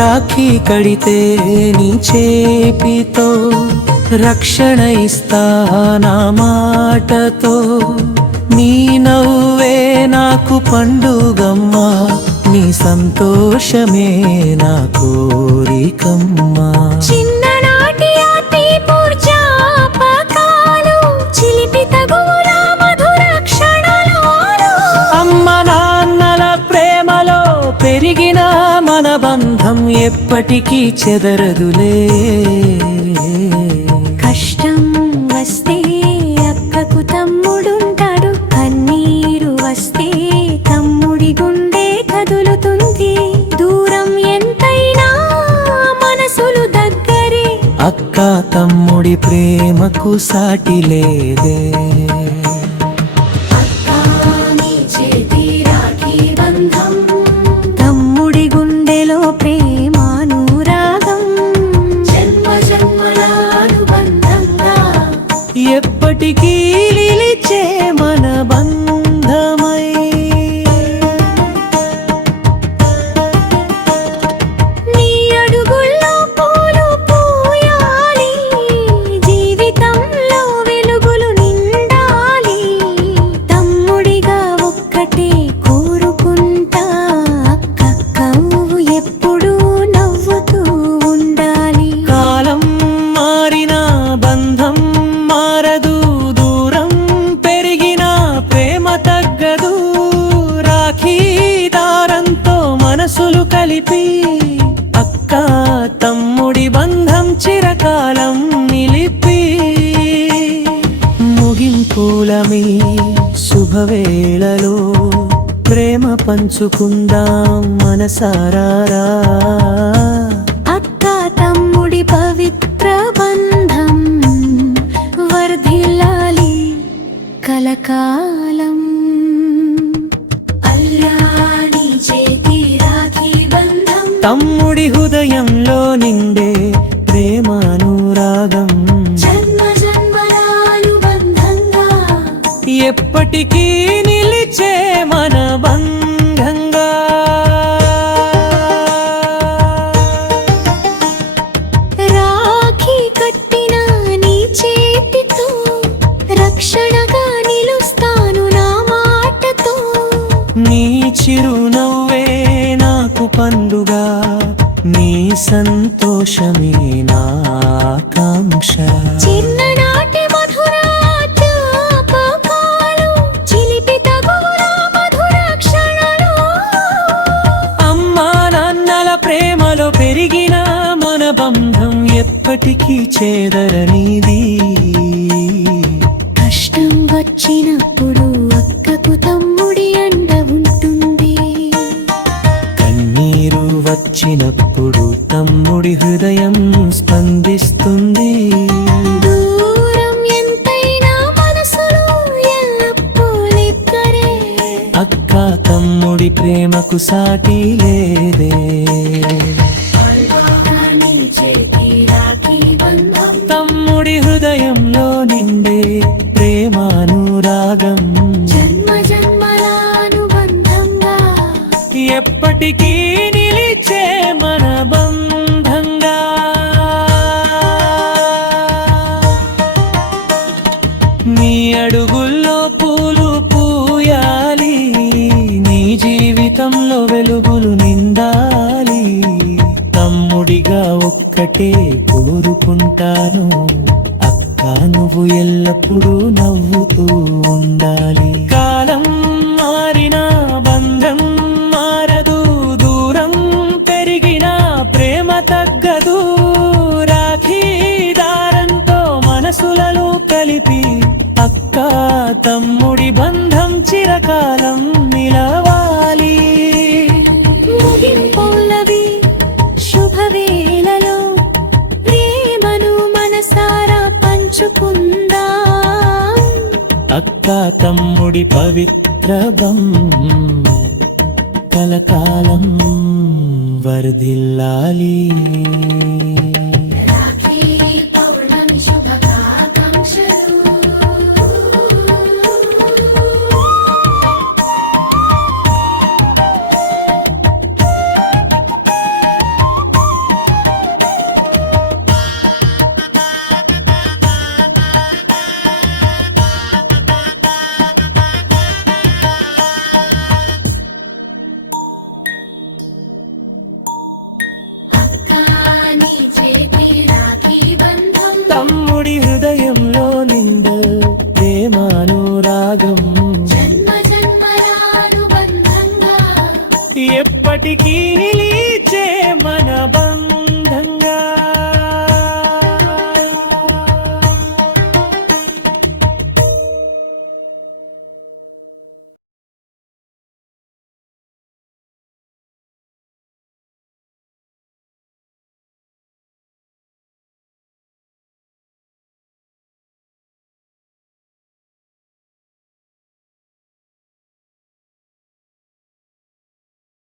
రాఖీ కడితే నీ చేపితో రక్షణ ఇస్తా నా మాటతో. నీ నవ్వే నాకు పండుగమ్మా, నీ సంతోషమే నా కోరికమ్మా. చిన్ననాటి అతి పూర్జాపకాలు చిలిపి తగుల మధుర క్షణాలు. అమ్మ నాన్నల ప్రేమలో పెరిగిన మన బంధం ఎప్పటికీ చెదరదులే. కష్టం వస్తే అక్కకు తమ్ముడుంటాడు, కన్నీరు వస్తే తమ్ముడి గుండె కదులుతుంది. దూరం ఎంతైనా మనసులు దగ్గరే, అక్క తమ్ముడి ప్రేమకు సాటి లేదే. తమ్ముడి గుండెలో ప్రేమానురాగం జన్మ జన్మల అనుబంధంగా ఎప్పటికీ నిలిచే మన బంధమై. నీ అడుగుల్లో పూలు పూయాలి, జీవితంలో వెలుగులు నిండాలి. తమ్ముడిగా ఒక్కటే కోరుకుంటా, అక్క నువ్వు ఎప్పుడూ నవ్వుతూ ఉండాలి. కాలం మారిన బంధం మారదు, దూరం పెరిగిన ప్రేమ తగ్గదు. రాఖీ దారంతో మనసులు కలిపి అక్క తమ్ముడి బంధం చిరకాలం నిలిపి. ముగింపులమి శుభవేళలో ప్రేమ పంచుకుందాం మనసారా. అక్క తమ్ముడి పవిత్ర బంధం వర్ధిల్లాలి కలకాలం. అల్లాడి చేతి రాఖీ బంధం తమ్ముడి హృదయంలో నిండే ప్రేమానురాగం జన్మ జన్మల అనుబంధంగా ఎప్పటికీ నిలిచే మన బంధంగా. రాఖీ కట్టిన నీ చేతితో రక్షణగా నిలుస్తాను నా మాటతో. నీ చిరునవ్వే నాకు పండుగ, నీ సంతోషమే నా ఆకాంక్ష. చిన్ననాటి మధుర జ్ఞాపకాలు చిలిపి తగుల మధుర క్షణాలు. అమ్మా నాన్నల ప్రేమలో పెరిగిన మన బంధం ఎప్పటికీ చేదరనిది. కష్టం వచ్చినప్పుడు అక్కకు తమ్ముడి అండ ఉంటుంది, కన్నీరు వచ్చినప్పుడు తమ్ముడి హృదయం స్పందిస్తుంది. దూరం ఎంతైనా మనసులో ఎల్లప్పుడూ ఇద్దరే, అక్క తమ్ముడి ప్రేమకు సాటి లేదే. తమ్ముడి హృదయంలో నిండే ప్రేమానురాగం జన్మ జన్మల అనుబంధంగా ఎప్పటికీ నిలిచే మన బంధంగా. నీ అడుగుల్లో పూలు పూయాలి, నీ జీవితంలో వెలుగులు నిండాలి. తమ్ముడిగా ఒక్కటే కోరుకుంటాను, అక్క నువ్వు ఎల్లప్పుడూ నవ్వుతూ ఉండాలి. కాలం మారిన బంధం మారదు, దూరం పెరిగిన ప్రేమ తగ్గదు. రాఖీ దారంతో మనసులను కలిపి అక్క తమ్ముడి బంధం చిరకాలం నిలవాలి. ముగింపులవి శుభవేళలో ప్రేమను మనసారా పంచుకుందాం. అక్క తమ్ముడి పవిత్ర కలకాలం వర్ధిల్లాలి. ఎప్పటికీ నిలిచే మన